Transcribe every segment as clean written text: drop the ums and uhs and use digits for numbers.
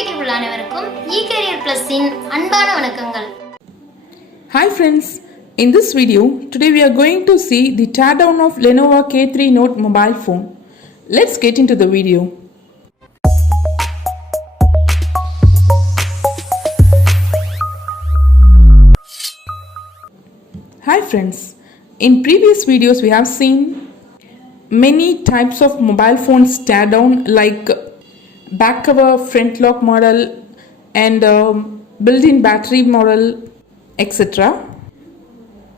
நம்பிக்கைக்குள்ள அனைவருக்கும் E-CAREERPLUZ இன் அன்பான வணக்கங்கள். Hi friends, in this video today we are going to see the teardown of Lenovo K3-Note mobile phone. Let's get into the video. Hi friends, in previous videos we have seen many types of mobile phones teardown like back cover, front lock model and built-in battery model, etc.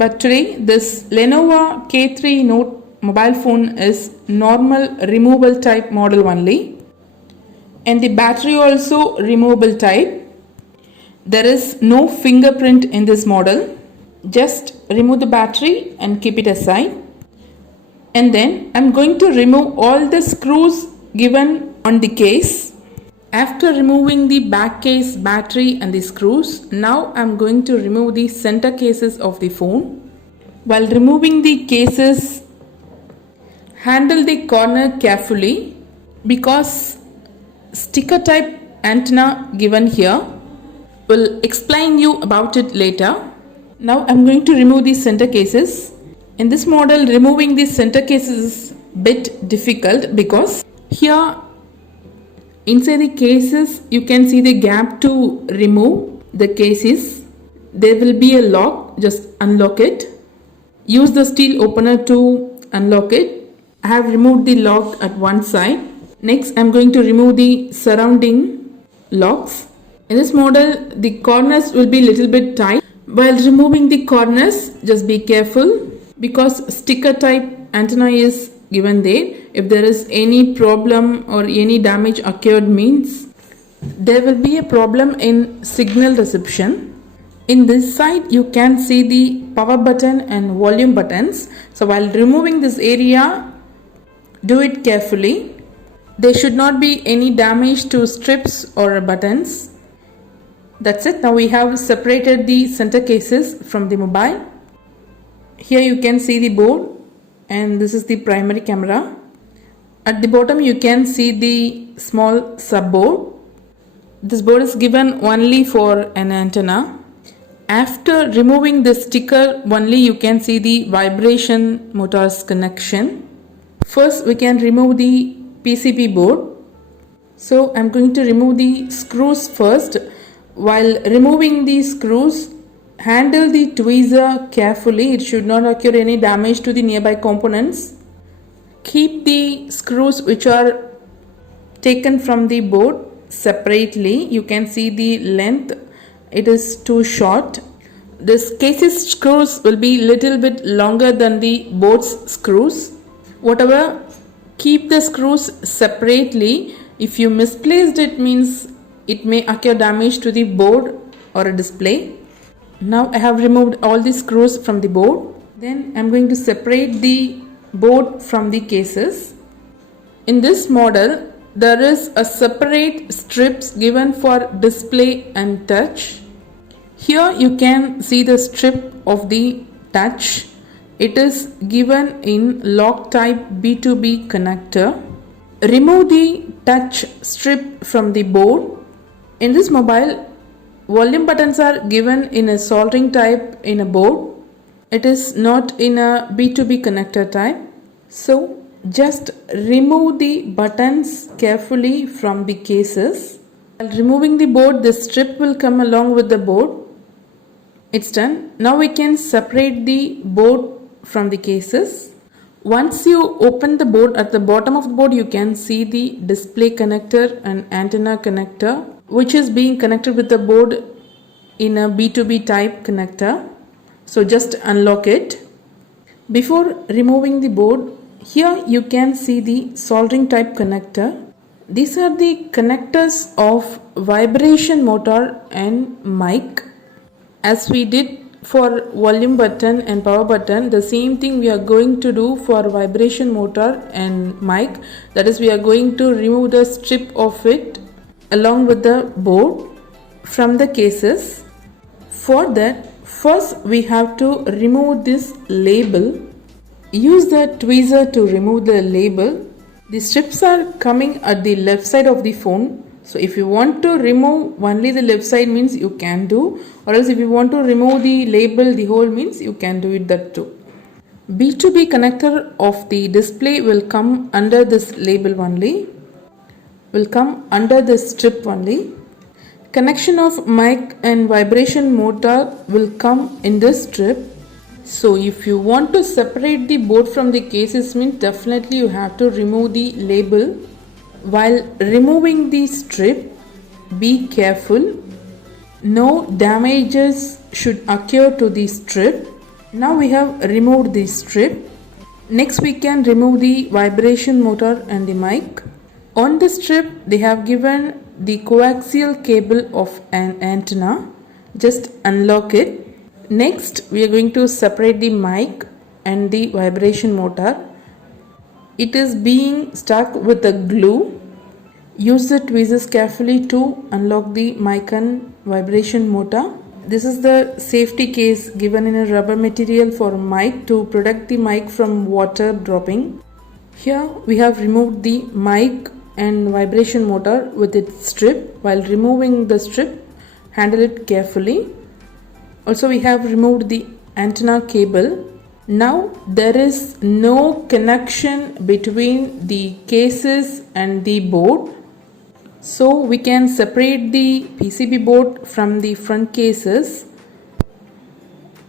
But today this Lenovo K3-Note mobile phone is normal removable type model only, and the battery also removable type. There is no fingerprint in this model. Just remove the battery and keep it aside. And then I'm going to remove all the screws given on the case. After removing the back case, battery and the screws, now I'm going to remove the center cases of the phone. While removing the cases, handle the corner carefully because sticker type antenna given here. Will explain you about it later. Now I'm going to remove the center cases. In this model, removing the center cases is bit difficult because here inside the cases you can see the gap to remove the cases. There will be a lock, just unlock it. Use the steel opener to unlock it. I have removed the lock at one side. Next I'm going to remove the surrounding locks. In this model the corners will be little bit tight. While removing the corners, just be careful because sticker type antenna is given there. If there is any problem or any damage occurred means there will be a problem in signal reception. In this side you can see the power button and volume buttons. So while removing this area, do it carefully. There should not be any damage to strips or buttons. That's it. Now we have separated the center cases from the mobile. Here you can see the board and this is the primary camera. At the bottom you can see the small subboard. This board is given only for an antenna. After removing the sticker only you can see the vibration motors connection. First we can remove the PCB board. So I'm going to remove the screws first. While removing the screws, handle the tweezer carefully. It should not occur any damage to the nearby components. Keep the screws which are taken from the board separately. You can see the length. It is too short. This case's screws will be little bit longer than the board's screws. Whatever, keep the screws separately. If you misplaced it means it may occur damage to the board or a display. Now I have removed all the screws from the board. Then I'm going to separate the board from the cases. In this model, there is a separate strips given for display and touch. Here you can see the strip of the touch. It is given in lock type B2B connector. Remove the touch strip from the board. In this mobile, volume buttons are given in a soldering type in a board. It is not in a B2B connector type. So just remove the buttons carefully from the cases. While removing the board, the strip will come along with the board. It's done. Now we can separate the board from the cases. Once you open the board, at the bottom of the board you can see the display connector and antenna connector, which is being connected with the board in a B2B type connector. So just unlock it. Before removing the board, here you can see the soldering type connector. These are the connectors of vibration motor and mic. As we did for volume button and power button, the same thing we are going to do for vibration motor and mic. That is, we are going to remove the strip of it along with the board from the cases. For that, first we have to remove this label. Use the tweezer to remove the label. The strips are coming at the left side of the phone, So if you want to remove only the left side means you can do, or else if you want to remove the label, the whole means you can do it that too. B2B connector of the display will come under this label only, will come under this strip only. Connection of mic and vibration motor will come in this strip. So if you want to separate the board from the cases means definitely you have to remove the label. While removing the strip, be careful. No damages should occur to the strip. Now we have removed the strip. Next we can remove the vibration motor and the mic. On the strip they have given the coaxial cable of an antenna. Just unlock it. Next we are going to separate the mic and the vibration motor. It is being stuck with a glue. Use the tweezers carefully to unlock the mic and vibration motor. This is the safety case given in a rubber material for mic to protect the mic from water dropping. Here we have removed the mic and vibration motor with its strip. While removing the strip, handle it carefully. Also we have removed the antenna cable. Now there is no connection between the cases and the board. So we can separate the PCB board from the front cases.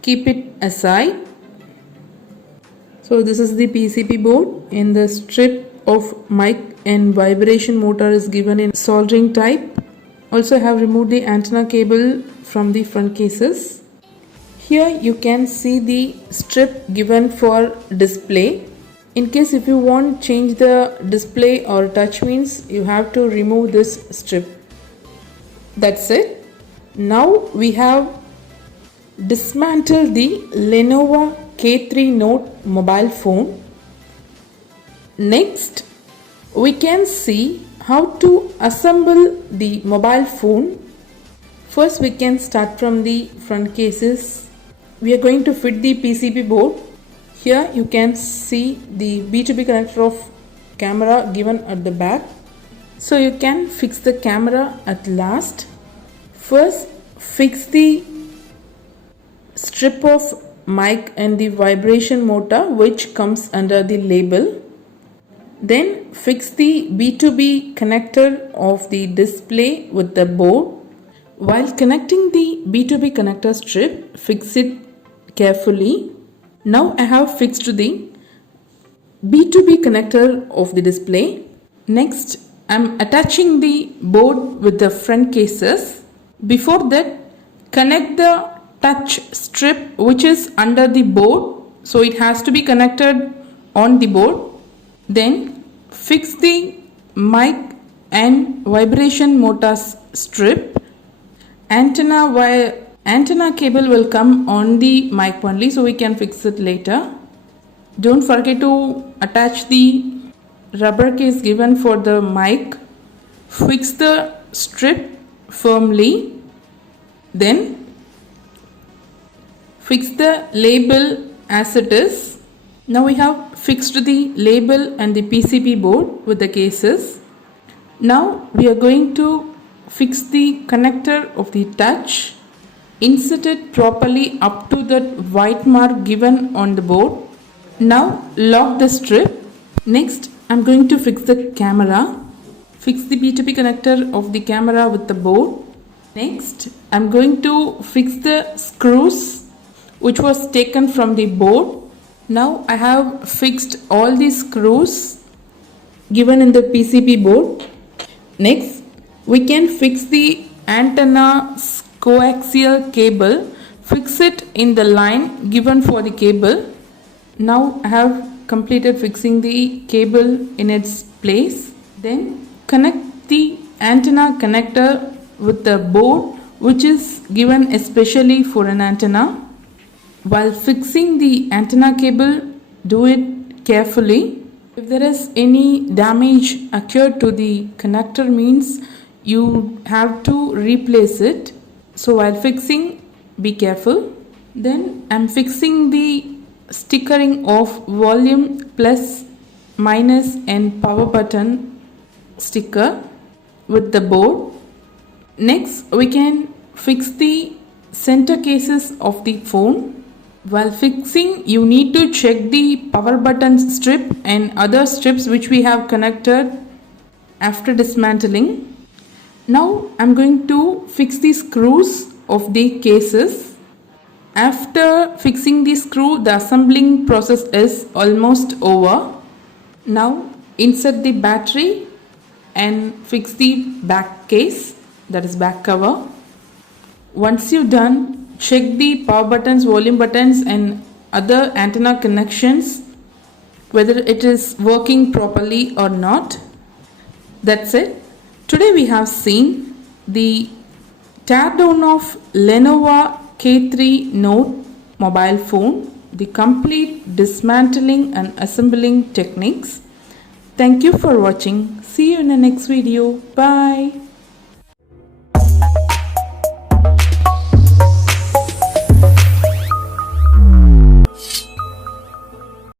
Keep it aside. So this is the PCB board, and the strip of mic and vibration motor is given in soldering type. Also have removed the antenna cable from the front cases. Here you can see the strip given for display. In case if you want change the display or touch means you have to remove this strip. That's it. Now we have dismantled the Lenovo K3-Note mobile phone. Next we can see how to assemble the mobile phone. First we can start from the front cases. We are going to fit the PCB board. Here you can see the B2B connector of camera given at the back. So you can fix the camera at last. First fix the strip of mic and the vibration motor which comes under the label. Then fix the B2B connector of the display with the board. While connecting the B2B connector strip, fix it carefully. Now I have fixed the B2B connector of the display. Next I am attaching the board with the front cases. Before that, connect the touch strip which is under the board. So it has to be connected on the board. Then fix the mic and vibration motor strip. Antenna cable will come on the mic only, so we can fix it later. Don't forget to attach the rubber case given for the mic. Fix the strip firmly. Then fix the label as it is. Now we have fixed the label and the PCB board with the cases. Now we are going to fix the connector of the touch. Insert it properly up to that white mark given on the board. Now lock the strip. Next I am going to fix the camera. Fix the B2B connector of the camera with the board. Next I am going to fix the screws which was taken from the board. Now I have fixed all the screws given in the PCB board. Next we can fix the antenna coaxial cable. Fix it in the line given for the cable. Now I have completed fixing the cable in its place. Then connect the antenna connector with the board which is given especially for an antenna. While fixing the antenna cable, do it carefully. If there is any damage occurred to the connector means you have to replace it. So while fixing, be careful. Then I am fixing the stickering of volume plus, minus and power button sticker. with the board. Next, we can fix the center cases of the phone. While fixing, you need to check the power button strip and other strips which we have connected after dismantling. Now I'm going to fix the screws of the cases. After fixing the screw, the assembling process is almost over. Now insert the battery and fix the back case, that is back cover. Once you're done, check the power buttons, volume buttons and other antenna connections whether it is working properly or not. That's it. Today we have seen the teardown of Lenovo K3-Note mobile phone, the complete dismantling and assembling techniques. Thank you for watching. See you in the next video. Bye.